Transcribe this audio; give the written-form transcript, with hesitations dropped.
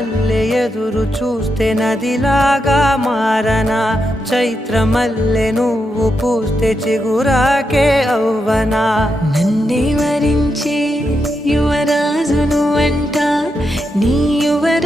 మల్లె ఎదురు చూస్తే నదిలాగా మారనా, చైత్రమల్లె నువ్వు పూస్తే చిగురాకే అవ్వనా. నన్నే వరించే యువరాజును అంట నీ యువరా